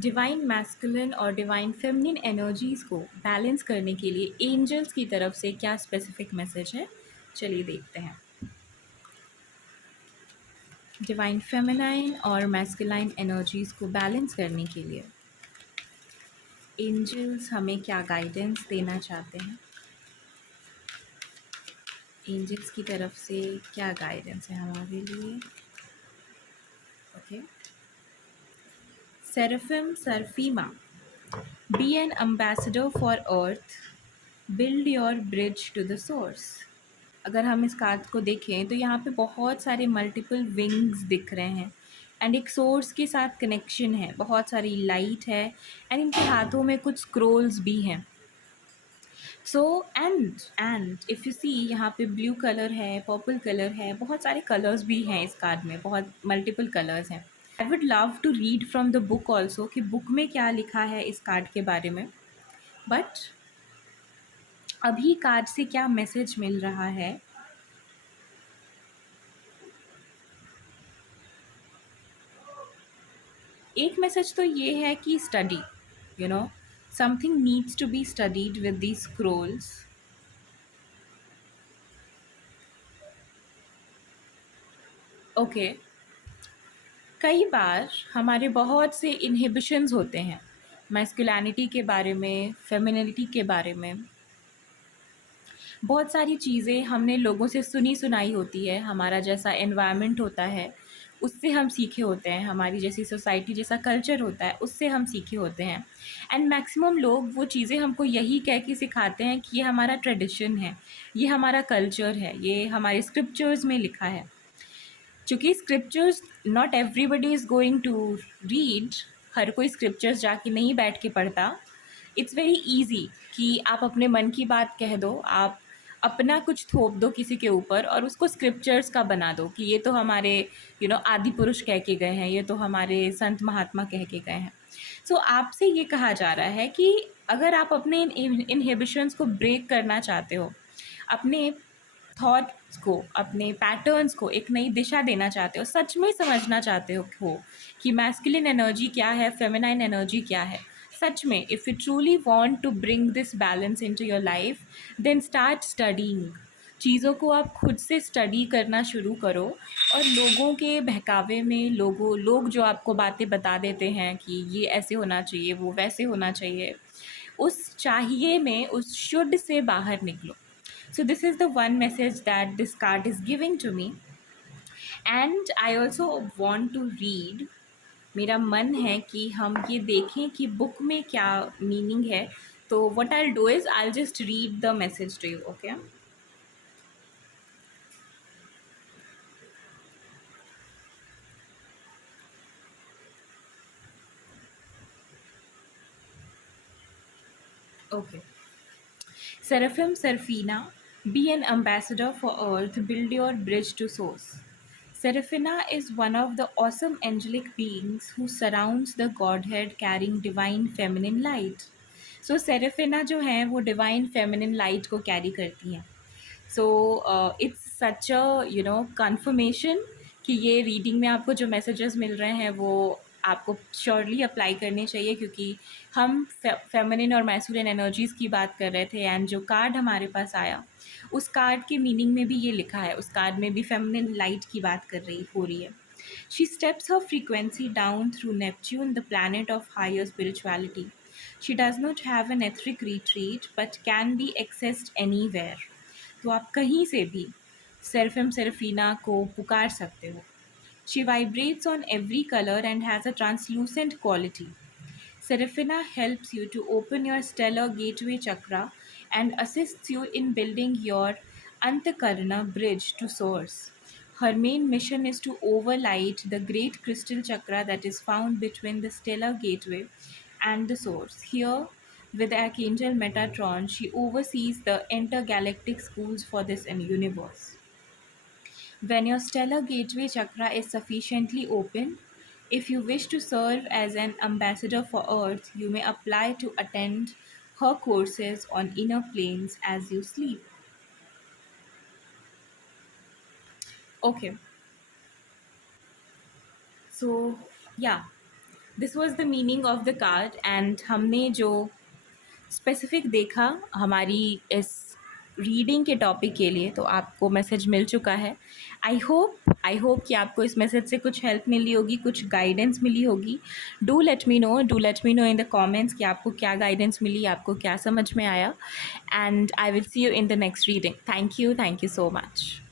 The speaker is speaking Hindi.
डिवाइन मैस्कुलिन और डिवाइन फेमिनिन एनर्जीज को बैलेंस करने के लिए एंजल्स की तरफ से क्या स्पेसिफिक मैसेज है, चलिए देखते हैं। डिवाइन फेमिनाइन और मैस्कुलाइन एनर्जीज को बैलेंस करने के लिए एंजल्स हमें क्या गाइडेंस देना चाहते हैं, एंजल्स की तरफ से क्या गाइडेंस है हमारे लिए। ओके, सेराफिम सर्फीमा, be an ambassador for Earth, build your bridge to the source. अगर हम इस कार्ड को देखें तो यहाँ पे बहुत सारे मल्टीपल विंग्स दिख रहे हैं एंड एक सोर्स के साथ कनेक्शन है, बहुत सारी लाइट है एंड इनके हाथों में कुछ स्क्रोल्स भी हैं। So and if you see, यहाँ पे ब्लू कलर है, पर्पल कलर है, बहुत सारे कलर्स भी हैं इस कार्ड में, बहुत मल्टीपल कलर्स हैं। I would love to read from the book also कि बुक में क्या लिखा है इस कार्ड के बारे में, बट अभी कार्ड से क्या मैसेज मिल रहा है। एक मैसेज तो ये है कि study, you know, something needs to be studied with these scrolls. Okay, कई बार हमारे बहुत से इनहिबिशंस होते हैं मैस्कुलिनिटी के बारे में, फेमिनिटी के बारे में। बहुत सारी चीज़ें हमने लोगों से सुनी सुनाई होती है, हमारा जैसा एनवायरनमेंट होता है उससे हम सीखे होते हैं, हमारी जैसी सोसाइटी जैसा कल्चर होता है उससे हम सीखे होते हैं एंड मैक्सिमम लोग वो चीज़ें हमको यही कह के सिखाते हैं कि ये हमारा ट्रेडिशन है, ये हमारा कल्चर है, ये हमारे स्क्रिप्चर्स में लिखा है। चूँकि scriptures not everybody is going to read, हर कोई स्क्रिप्चर्स जाके नहीं बैठ के पढ़ता। इट्स वेरी ईजी कि आप अपने मन की बात कह दो, आप अपना कुछ थोप दो किसी के ऊपर और उसको स्क्रिप्चर्स का बना दो कि ये तो हमारे आदि पुरुष कह के गए हैं, ये तो हमारे संत महात्मा कह के गए हैं। सो आपसे ये कहा जा रहा है कि अगर आप अपने इन इनहिबिशंस को ब्रेक करना चाहते हो, अपने थॉट्स को, अपने पैटर्न्स को एक नई दिशा देना चाहते हो, सच में समझना चाहते हो कि मैस्कुलिन एनर्जी क्या है, फेमिनाइन एनर्जी क्या है, सच में if you truly want to bring this balance into your life, then start studying. चीज़ों को आप खुद से स्टडी करना शुरू करो और लोगों के बहकावे में, लोग जो आपको बातें बता देते हैं कि ये ऐसे होना चाहिए, वो वैसे होना चाहिए, उस चाहिए में, उस शुड से बाहर निकलो। So this is the one message that this card is giving to me, and I also want to read. मेरा मन है कि हम ये देखें कि बुक में क्या मीनिंग है, तो what I'll do is I'll just read the message to you, okay? Okay. Seraphim Serafina, be an ambassador for Earth, build your bridge to Source. Seraphina is one of the awesome angelic beings who surrounds the Godhead carrying divine feminine light. So Seraphina जो है वो divine feminine light को carry करती हैं. So it's such a conformation कि ये रीडिंग में आपको जो मैसेजेस मिल रहे हैं वो आपको श्योरली अप्लाई करने चाहिए, क्योंकि हम फेमिनिन और मैस्कुलिन एनर्जीज़ की बात कर रहे थे एंड जो कार्ड हमारे पास आया उस कार्ड के मीनिंग में भी ये लिखा है, उस कार्ड में भी फेमिनिन लाइट की बात हो रही है। She steps her frequency down through Neptune, the planet of higher spirituality. She does not have an etheric retreat but can be accessed anywhere. तो आप कहीं से भी सेरफिम सेरफीना को पुकार सकते हो। She vibrates on every color and has a translucent quality. Serafina helps you to open your stellar gateway chakra and assists you in building your Antakarna bridge to source. Her main mission is to overlight the great crystal chakra that is found between the stellar gateway and the source. Here, with Archangel Metatron, she oversees the intergalactic schools for this universe. When your stellar gateway chakra is sufficiently open, if you wish to serve as an ambassador for Earth, you may apply to attend her courses on inner planes as you sleep. Okay, so yeah, this was the meaning of the card and हमने जो स्पेसिफिक देखा हमारी इस रीडिंग के टॉपिक के लिए, तो आपको मैसेज मिल चुका है। आई होप कि आपको इस मैसेज से कुछ हेल्प मिली होगी, कुछ गाइडेंस मिली होगी। Do let me know in the comments कि आपको क्या गाइडेंस मिली, आपको क्या समझ में आया। And I will see you in the next reading. Thank you so much.